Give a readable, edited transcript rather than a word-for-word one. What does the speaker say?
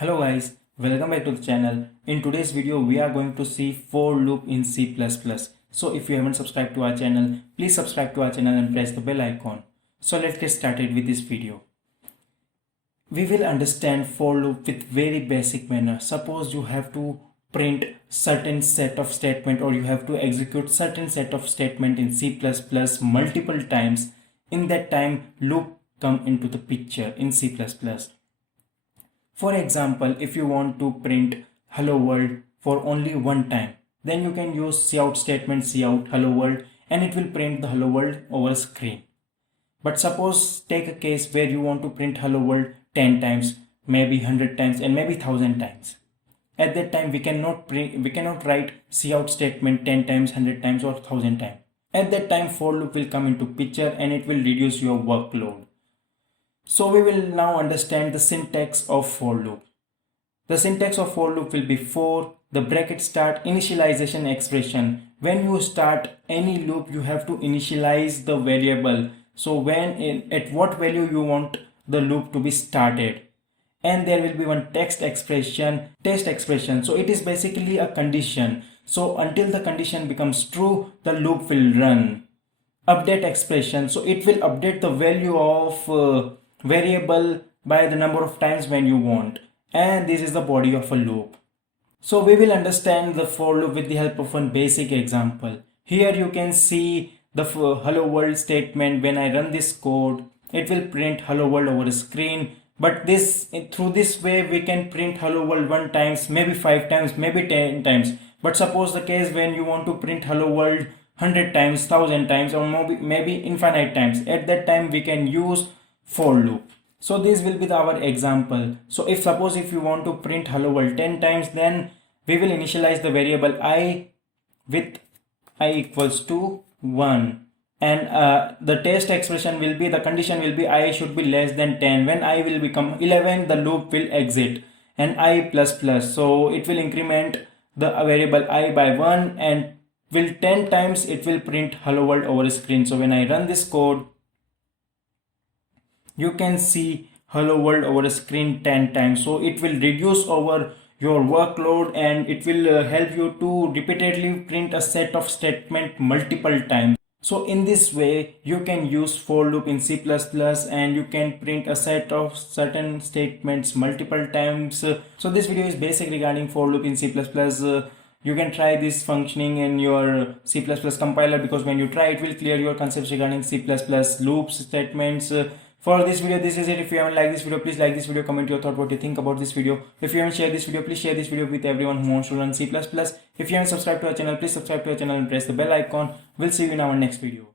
Hello guys, welcome back to the channel. In today's video, we are going to see for loop in C++. So if you haven't subscribed to our channel, please subscribe to our channel and press the bell icon. So let's get started with this video. We will understand for loop with very basic manner. Suppose you have to print certain set of statement or you have to execute certain set of statement in C++ multiple times. In that time, loop come into the picture in C++. For example, if you want to print hello world for only one time, then you can use cout statement cout hello world and it will print the hello world over screen. But suppose take a case where you want to print hello world 10 times, maybe 100 times and maybe 1000 times. At that time we cannot write cout statement 10 times, 100 times or 1000 times. At that time for loop will come into picture and it will reduce your workload. So we will now understand the syntax of for loop. The syntax of for loop will be for the bracket start initialization expression. When you start any loop, you have to initialize the variable. So at what value you want the loop to be started. And there will be one test expression. So it is basically a condition. So until the condition becomes true, the loop will run. Update expression. So it will update the value of variable by the number of times when you want, and this is the body of a loop. So we will understand the for loop with the help of one basic example. Here you can see the hello world statement. When I run this code, it will print hello world over a screen, but through this way we can print hello world 1 times, maybe 5 times, maybe 10 times. But suppose the case when you want to print hello world 100 times, 1000 times or maybe infinite times, at that time we can use for loop. So this will be our example. So if you want to print hello world 10 times, then we will initialize the variable I with I equals to 1, and the test expression will be, the condition will be I should be less than 10. When I will become 11, the loop will exit, and I plus plus, so it will increment the variable I by 1 and will 10 times it will print hello world over screen. So when I run this code, you can see hello world over a screen 10 times. So it will reduce over your workload and it will help you to repeatedly print a set of statement multiple times. So in this way you can use for loop in C++ and you can print a set of certain statements multiple times. So this video is basic regarding for loop in C++. You can try this functioning in your C++ compiler, because when you try it will clear your concepts regarding C++ loops, statements. For this video, this is it. If you haven't liked this video, please like this video, comment your thought, what you think about this video. If you haven't shared this video, please share this video with everyone who wants to learn C++. If you haven't subscribed to our channel, please subscribe to our channel and press the bell icon. We'll see you in our next video.